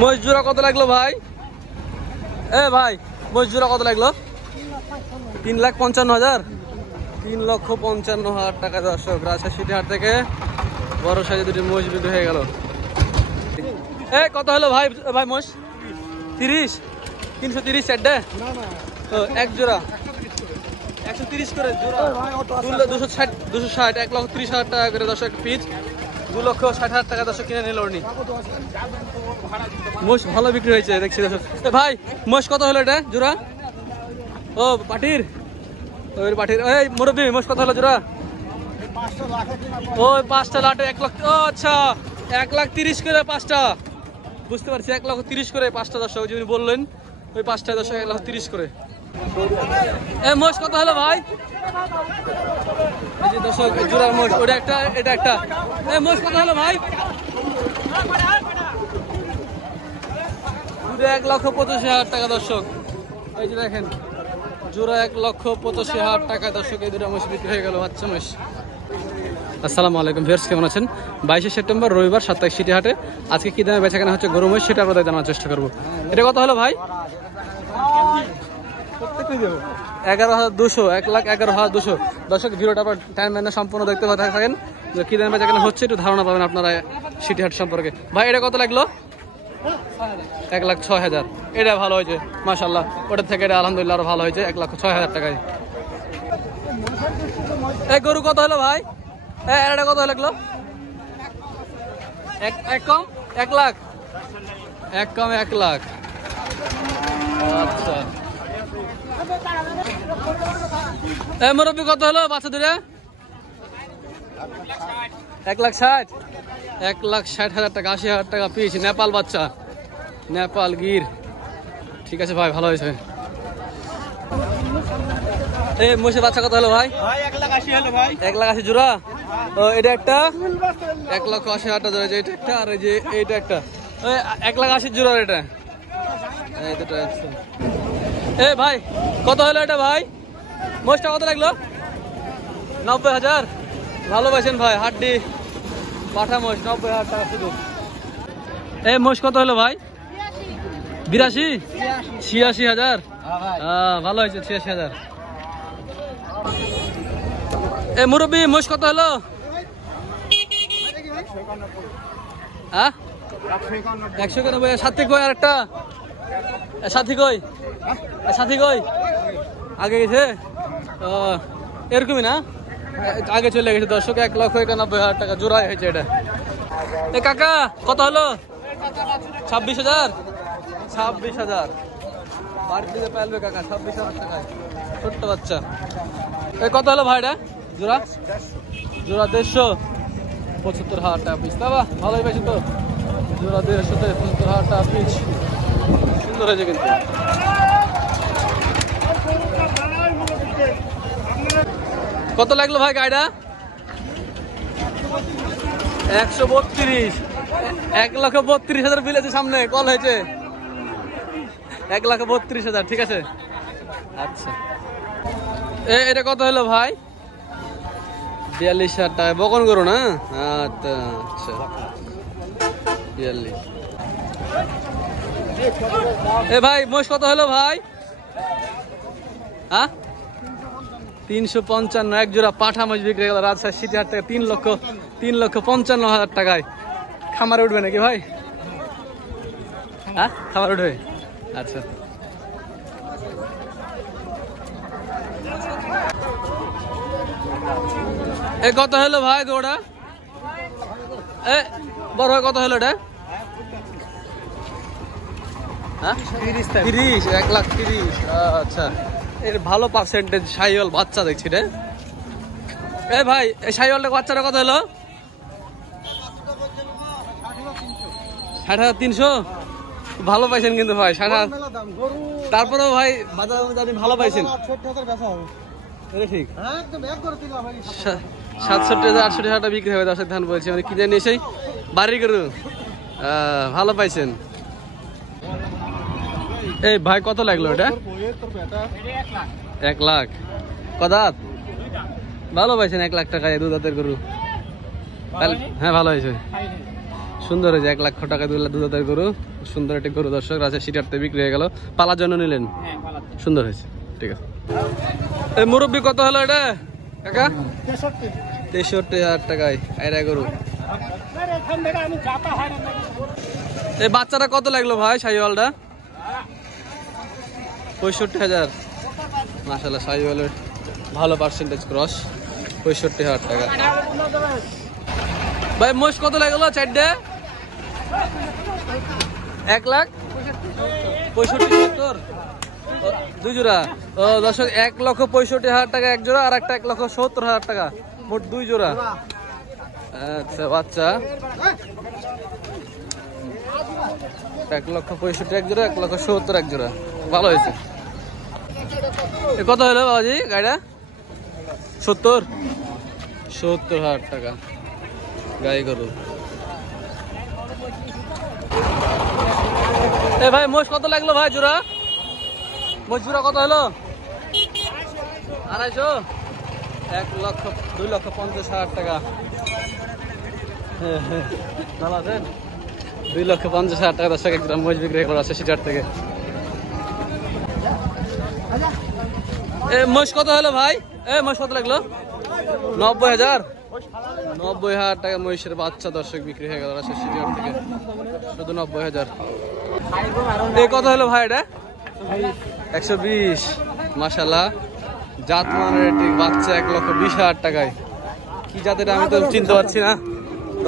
মহিষ জোড়া কত লাগলো ভাই? ভাই মহিষ জোড়া কত লাগলো? 3,55,000। 3,55,000 টাকা দর্শক। রাজশাহী সিটি হাট থেকে বড় সাইজে দুটি মহিষ বিক্রি হয়ে গেল। কত হলো ভাই? ভাই মহিষ 30, 330 সেটে এক জোড়া 130 করে জোড়া, 260, 1,30,000 টাকা করে দর্শক পিস, 2,60,000 টাকা দর্শক কিনে নিল উনি। মোষ ভালো বিক্রি হয়েছে দেখছি দর্শক। ভাই মোষ কত হলো এটা জোড়া? ও পাটির, ওই পাটির। মুরব্বী মোষ কত হলো জোড়া? ওই 5টা লাটে 1 লাখ। ও আচ্ছা, 1,30,000 করে 5টা, বুঝতে পারছি। 1,30,000 করে 5টা দর্শক যিনি বললেন, ওই 5টা দর্শক 1,30,000 করে। মোষ কত হলো ভাই? এই যে দর্শক জোড়ার মোষ, ওটা একটা এটা একটা। মোষ কত হলো ভাই? 1,85,000 টাকা দর্শক। এই যে দেখেন জোড়া 1,85,000 টাকা দর্শক। এই দুটো মোষ বিক্রি হয়ে গেল, বাচ্চা মোষ। আসসালামু আলাইকুম ভিউয়ার্স, কেমন আছেন? 22শে সেপ্টেম্বর রবিবার সাপ্তাহিক সিটি হাটে আজকে কি দামে বেচাকেনা হচ্ছে গরু মোষ, সেটা আপনাদের জানার চেষ্টা করবো। এটা কত হলো ভাই? 11,200, 1,11,200। দর্শক ভিডিওটা আপনার টাইম ম্যানে সম্পূর্ণ দেখতে থাকেন, যে কি দামে বেচাকেনা হচ্ছে একটু ধারণা পাবেন আপনারা সিটি হাট সম্পর্কে। ভাই এটা কত লাগলো? 1,06,000। এটা ভালো হয়েছে মাশাআল্লাহ, ওটার থেকে এটা আলহামদুলিল্লাহ আরো ভালো হয়েছে। 1,06,000 টাকায়। এই গরু কত হলো ভাই? এটা কত লাগলো? এক কম 1 লাখ, এক কম 1 লাখ। আচ্ছা মুরব্বী কত হলো বাচ্চা দুটা? 1,60,000, 1,60,000 টাকা, 80,000 টাকা পিস। নেপাল বাচ্চা, নেপাল গির। ঠিক আছে ভাই, ভালো হয়েছে। মোষের বাচ্চা কত হলো ভাই? 1,80,000 হলো ভাই। 1,80,000 জোড়া। এটা একটা 1,80,000 জোড়া, এটা একটা, আর এই যে এইটা একটা 1,80,000 জোড়া। এটা এই দুটো আছে। ভাই কত হলো এটা ভাই? মোষটা কত লাগলো? 90,000। ভালোবাসেন ভাই, হাড্ডি পাঠা মোষ, 90,000 টাকা শুধু। মোষ কত হলো ভাই? 82, 86,000। ভালো হয়েছে, 86,000। মুরব্বী মোষ কত হলো? 191। সাথী কই? আর একটা সাথী কই? সাথী কই? আগে গেছে? এরকমই না, আগে চলে গেছে দর্শক। 1,91,000 টাকা জোড়া হয়েছে এটা। কাকা কত হলো? 26,000। 26,000 বাড়িতে পাইলবে কাকা, 26,000 টাকায় ছোট্ট বাচ্চা। কত হলো ভাই এটা জোড়া? জোড়া 150, 75,000 টাকা পিস। বাবা ভালোই পাইছি তো, জোড়া 150তে 75,000 টাকা পিস। সুন্দর হয়েছে কিন্তু। কত লাগলো ভাই গাড়িটা? 132, 1,32,000 বিল আছে সামনে, কল হয়েছে। 1,32,000, ঠিক আছে। আচ্ছা এটা কত হলো ভাই? 42,000 টাকা। বকন করো না? আচ্ছা আচ্ছা 42। ভাই মোষ কত হলো ভাই? 355। এক জোড়া পাঠা মোষ বিক্রি গেল রাজশাহী সিটি হাট থেকে 3,55,000 টাকায়। খামারে উঠবে নাকি ভাই? খামার উঠবে। আচ্ছা কত হলো ভাই গোড়া? বড় কত হলো এটা? 30, 1,30,000। আচ্ছা এর ভালো পার্সেন্টেজ শাহিওয়াল বাচ্চা দেখছি রে। ভাই এই শাহিওয়ালের বাচ্চাটা কত হলো? 60,300। ভালো পাইছেন কিন্তু ভাই, 60,000। তারপরেও ভাই বাজারে ভালো পাইছেন। ঠিক 67,000, 68,000 টাকা বিক্রি হবে দর্শক। ধান বলছি মানে কি জানি সেই বাড়ির গরু। ভালো পাইছেন। ভাই কত লাগলো এটা? 1 লাখ। কদাত ভালো পাইছেন? 1 লাখ টাকায় 2 দাঁতের গরু। হ্যাঁ ভালো হয়েছে। সুন্দর হয়েছে, 1 লক্ষ টাকা 2 লাখ দুধ আদায় গরু, সুন্দর একটি গরু দর্শক রাজশাহী সিটিহাটে বিক্রি হয়ে গেল। পালার জন্য নিলেন? সুন্দর হয়েছে, ঠিক আছে। এই মুরব্বি কত হলো এটা কাকা? 63,000 টাকায় আইরা গরু। এই বাচ্চাটা কত লাগলো ভাই শাহিওয়ালটা? 65,000। মাশাআল্লাহ, শাহিওয়ালের ভালো পার্সেন্টেজ ক্রস, 65,000 টাকা। ভাই মোষ কত লাগলো চারটে? 1,65,000 দুই জোড়া। ও দর্শক, 1,65,000 টাকা এক জোড়া, আর একটা 1,70,000 টাকা, মোট 2 জোড়া। আচ্ছা, বাচ্চা 1,65,000 এক জোড়া, 1,70,000 এক জোড়া, ভালো হয়েছে। কত হলো বাবাজি গাড়িটা? 70,000 টাকা গাই গরু। এ ভাই মোষ কত লাগলো ভাই জোড়া? মোষ জোড়া কত হলো? 250? 2,50,000 টাকা। ভালো আছেন? 2,50,000 টাকা দর্শক এক গ্রাম মোষ বিক্রি করা আছে সিটার থেকে। মোষ কত হলো ভাই? মোষ কত লাগলো? 90,000? 90,000 টাকা মহিষের বাচ্চা দর্শক বিক্রি হয়ে গেল রাজশাহী সিটিহাট থেকে, শুধু 90,000। এই কত হলো ভাই এটা? 120। মাশাআল্লাহ, জাত মানের একটি বাচ্চা 1,20,000 টাকায়। কি জাতের আমি তো চিনতে পারছি না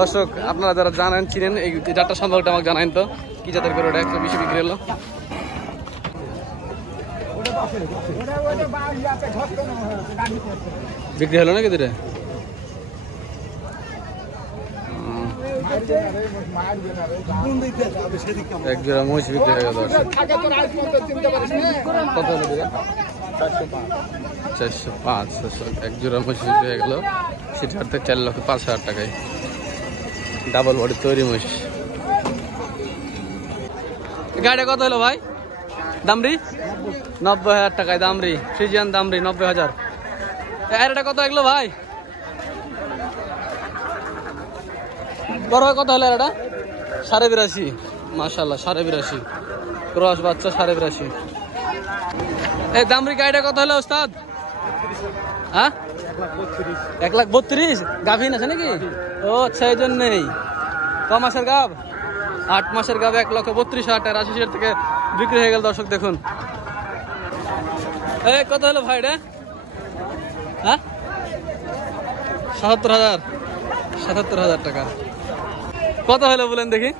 দর্শক, আপনারা যারা জানেন চিনেন এই জাতটা সম্পর্কে আমাকে জানাইন তো, কি জাতের গরুটা 120 বিক্রি হলো। বিক্রি হলো নাকি দুটো? এক জোড়া মহিষ বিক্রি হয়ে গেল। কত হলো? 405। এক জোড়া মহিষ বিক্রি হয়ে গেল সিটিহাট থেকে 4,05,000 টাকায়, ডাবল বডি তৈরি মহিষ। গাড়িটা কত হলো ভাই? দামরি 90,000 টাকায়, দামরি ফ্রিজিয়ান দামরি 90,000। এটা কত লাগলো ভাই? বড় কত হলো এটা? 82.5। মাশাআল্লাহ, 82.5 ক্রস বাচ্চা, 82.5। এই দামরি গাড়িটা কত হলো ওস্তাদ? হ্যাঁ, 1,32,000। গাভিন আছে নাকি? ও আচ্ছা, এই জন্যই। ক মাসের গাভ? 8 মাসের গাভ, 1,32,000 টাকা রাজশাহী থেকে বিক্রি হয়ে গেল দর্শক দেখুন। এই কত হলো ভাই এটা? হ্যাঁ, 77,000। 77,000 টাকা। কত হলো বলেন দেখি?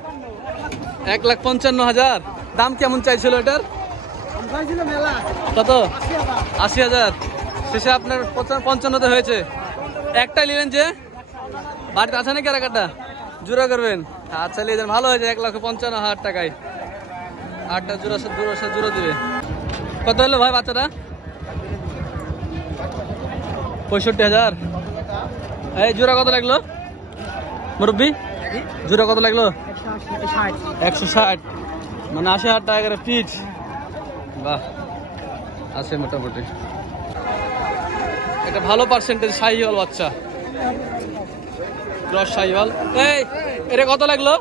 1,55,000। দাম কেমন চাইছিল এটার? কত? 80,000। শেষে আপনার 55 হয়েছে। একটাই নিলেন যে? বাড়িতে আছে নাকি আর একটা জোড়া করবেন? আচ্ছা, নিয়ে যান, ভালো হয়েছে। 1,55,000 টাকায় 8টা জোড়া জোড়া দিবে। কত হলো ভাই বাচ্চাটা? 65,000। এই জোড়া কত লাগলো মুরব্বি? জোড়া কত লাগলো? 160। মানে 80,000 টাকা করে পিচ। বাহ, আছে মোটামুটি। এটা ভালো পার্সেন্টেজ শাহিওয়াল বাচ্চা, ক্রস শাহিওয়াল। এই এটা কত লাগলো?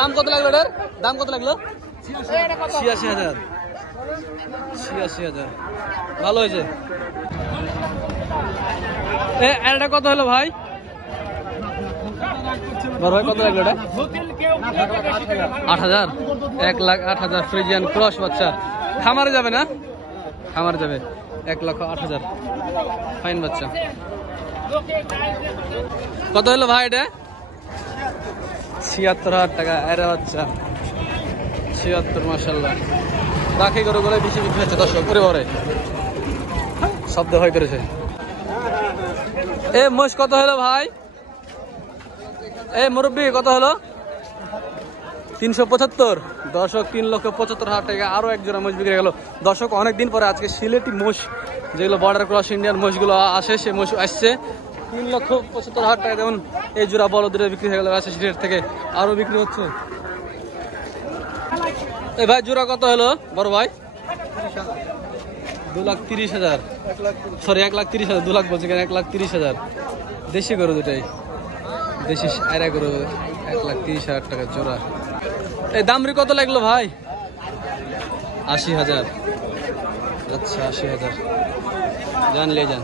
দাম কত লাগলো এটার? দাম কত লাগলো? 86,000। 86,000, ভালো হয়েছে। এটা কত হলো ভাই? ভাই কত লাগলো এটা? 8,000। 1,08,000 ফ্রিজিয়ান ক্রস বাচ্চা। খামারে যাবে না? খামারে যাবে। 1,08,000 ফাইন বাচ্চা। কত হলো ভাই এটা? 76,000 টাকা এর বাচ্চা। 76। মাশাআল্লাহ, বাকি গরুগুলো বেশি বিক্রি হচ্ছে দর্শক, করে পরে শব্দ হয় করেছে। এ মোষ কত হলো ভাই? এই মুরব্বি কত হলো? 375 দর্শক, 3,75,000 টাকা। আরো এক জোড়া মোষ বিক্রি গেল দর্শক। অনেকদিন পরে আজকে সিলেটি মোষ, যেগুলো বর্ডার ক্রস ইন্ডিয়ান মোষগুলো আসে, সে মোষ আসছে। 3,75,000 টাকা যেমন এই জোড়া বড় দূরে বিক্রি হয়ে গেল রাজশাহী সিলেট থেকে, আরো বিক্রি হচ্ছে। এই ভাই জোড়া কত হলো বড় ভাই? 2,30,000, সরি 1,30,000, 2 লাখ বলছে কেন, 1,30,000। দেশি গরু দুটাই, দেশি আয়রা গরু, 1,30,000 টাকা জোড়া। এই দামরি কত লাগলো ভাই? 80,000। আচ্ছা 80,000, জানলে যান।